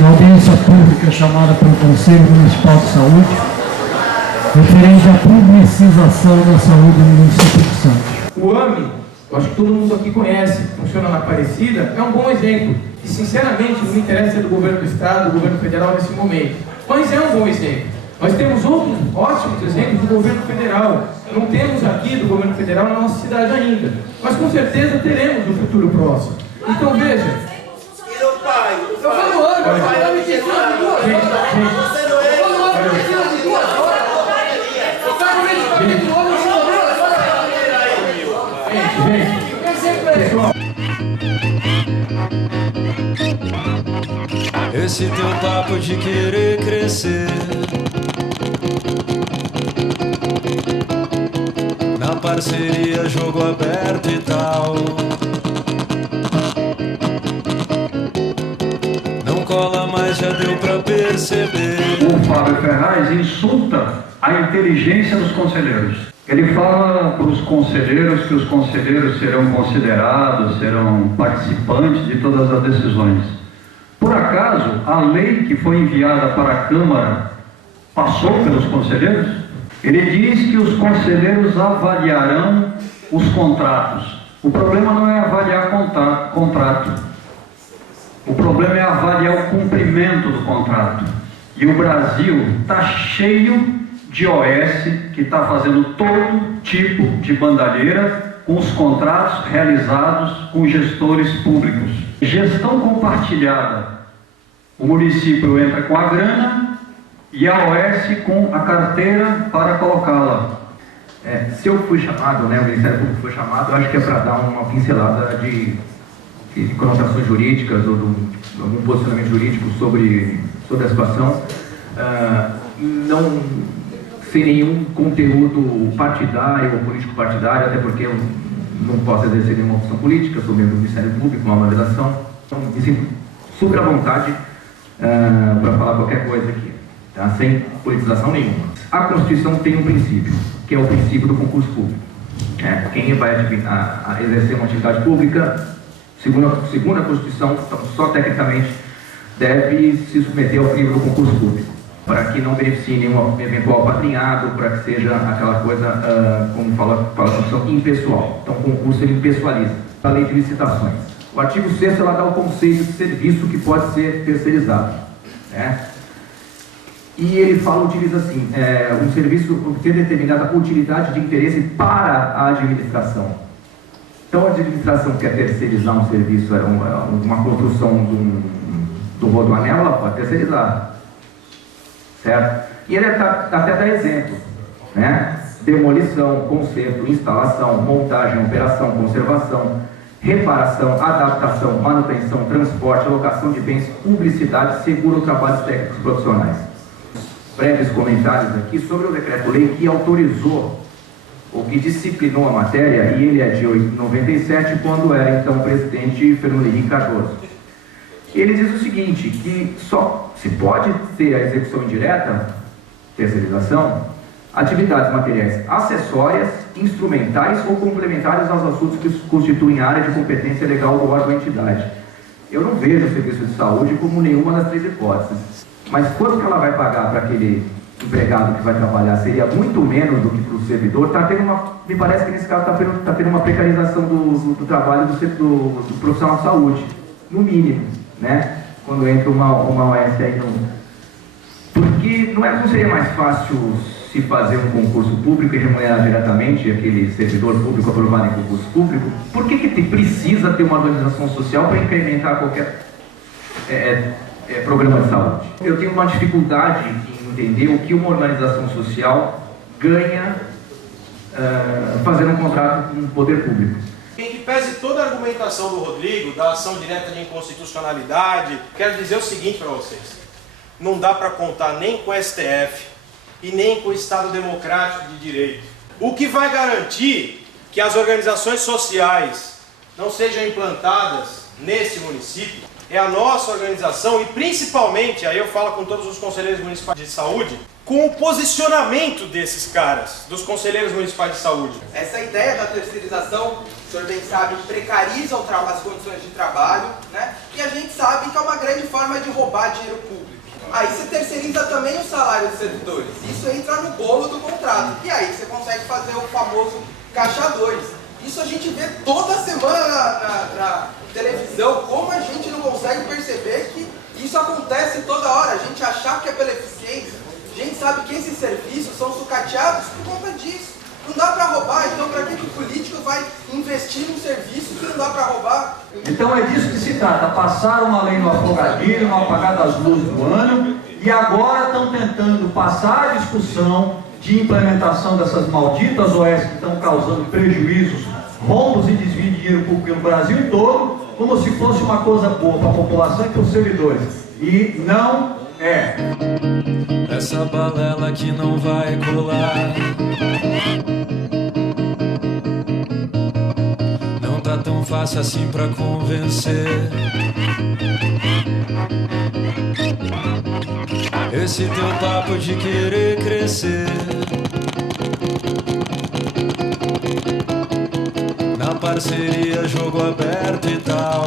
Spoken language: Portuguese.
na audiência pública chamada pelo Conselho Municipal de Saúde, referente à publicização da saúde no município de Santos. O AME, eu acho que todo mundo aqui conhece, funciona na Aparecida, é um bom exemplo. E, sinceramente, não me interessa ser do governo do Estado, do governo federal nesse momento. Mas é um bom exemplo. Nós temos outros ótimos exemplos do governo federal. Não temos aqui do governo federal na nossa cidade ainda. Mas, com certeza, teremos no futuro próximo. Então, veja. E o pai? Eu falo olha, o pai vai me dizer duas horas. Você não é? Eu falo de 2 horas. Eu quero ver de cabelo de olho, pessoal. Esse teu papo de querer crescer na parceria, jogo aberto e tal, não cola mais, já deu pra perceber. O Fábio Ferraz insulta a inteligência dos conselheiros. Ele fala para os conselheiros que os conselheiros serão considerados, serão participantes de todas as decisões. Por acaso, a lei que foi enviada para a Câmara passou pelos conselheiros? Ele diz que os conselheiros avaliarão os contratos. O problema não é avaliar contrato. O problema é avaliar o cumprimento do contrato. E o Brasil está cheio de OS que está fazendo todo tipo de bandalheira com os contratos realizados com gestores públicos. Gestão compartilhada. O município entra com a grana e a OS com a carteira para colocá-la. Se eu fui chamado, né, o Ministério Público foi chamado, eu acho que é para dar uma pincelada de conotações jurídicas ou de algum posicionamento jurídico sobre a situação. Não sem nenhum conteúdo partidário ou político-partidário, até porque eu não posso exercer nenhuma opção política, sou membro do Ministério Público, uma legislação, então me sinto super à vontade para falar qualquer coisa aqui, tá? Sem politização nenhuma. A Constituição tem um princípio, que é o princípio do concurso público. Quem vai exercer uma atividade pública, segundo a Constituição, então, só tecnicamente, deve se submeter ao crivo do concurso público, para que não beneficie nenhum eventual apadrinhado, para que seja aquela coisa, como fala a Constituição, impessoal. Então, o concurso ele impessoaliza a lei de licitações. O artigo 6º ela dá o conceito de serviço que pode ser terceirizado, né? E ele utiliza assim, um serviço obter determinada utilidade de interesse para a administração. Então, a administração quer terceirizar um serviço, uma construção do rodoanel, ela pode terceirizar. Certo? E ele até dá exemplo, né? Demolição, conserto, instalação, montagem, operação, conservação, reparação, adaptação, manutenção, transporte, alocação de bens, publicidade, seguro, trabalhos técnicos profissionais. Breves comentários aqui sobre o decreto-lei que autorizou ou que disciplinou a matéria, e ele é de 97, quando era então o presidente Fernando Henrique Cardoso. Ele diz o seguinte, que só se pode ter a execução indireta, terceirização, atividades materiais acessórias, instrumentais ou complementares aos assuntos que constituem área de competência legal do órgão ou entidade. Eu não vejo o serviço de saúde como nenhuma das 3 hipóteses. Mas quanto que ela vai pagar para aquele empregado que vai trabalhar? Seria muito menos do que para o servidor. Me parece que nesse caso está tendo uma precarização do trabalho do profissional de saúde, no mínimo, né? Quando entra uma OS aí Porque não seria mais fácil se fazer um concurso público e remunerar diretamente aquele servidor público aprovado em concurso público? Por que precisa ter uma organização social para incrementar qualquer programa de saúde? Eu tenho uma dificuldade em entender o que uma organização social ganha fazendo um contrato com o poder público. Em que pese toda a argumentação do Rodrigo, da ação direta de inconstitucionalidade, quero dizer o seguinte para vocês. Não dá para contar nem com o STF e nem com o Estado Democrático de Direito. O que vai garantir que as organizações sociais não sejam implantadas nesse município é a nossa organização e principalmente, aí eu falo com todos os conselheiros municipais de saúde, com o posicionamento desses caras, dos conselheiros municipais de saúde. Essa ideia da terceirização o senhor bem sabe, precariza as condições de trabalho, né? E a gente sabe que é uma grande forma de roubar dinheiro público. Aí você terceiriza também o salário dos servidores. Isso entra no bolo do contrato. E aí você consegue fazer o famoso caixa 2. Isso a gente vê toda semana na televisão, como a gente não consegue perceber que isso acontece toda hora. A gente achar que é pela eficiência. A gente sabe que esses serviços são sucateados por conta disso. Não dá para roubar, então para que o político vai investir num serviço que não dá para roubar? Então é disso que se trata, passar uma lei no afogadilho, no apagar das luzes do ano, e agora estão tentando passar a discussão de implementação dessas malditas OS que estão causando prejuízos, rombos e desvio de dinheiro público no Brasil todo, como se fosse uma coisa boa para a população e para os servidores. E não é. Essa balela que não vai colar. Não tá tão fácil assim pra convencer. Esse teu papo de querer crescer. Na parceria, jogo aberto e tal.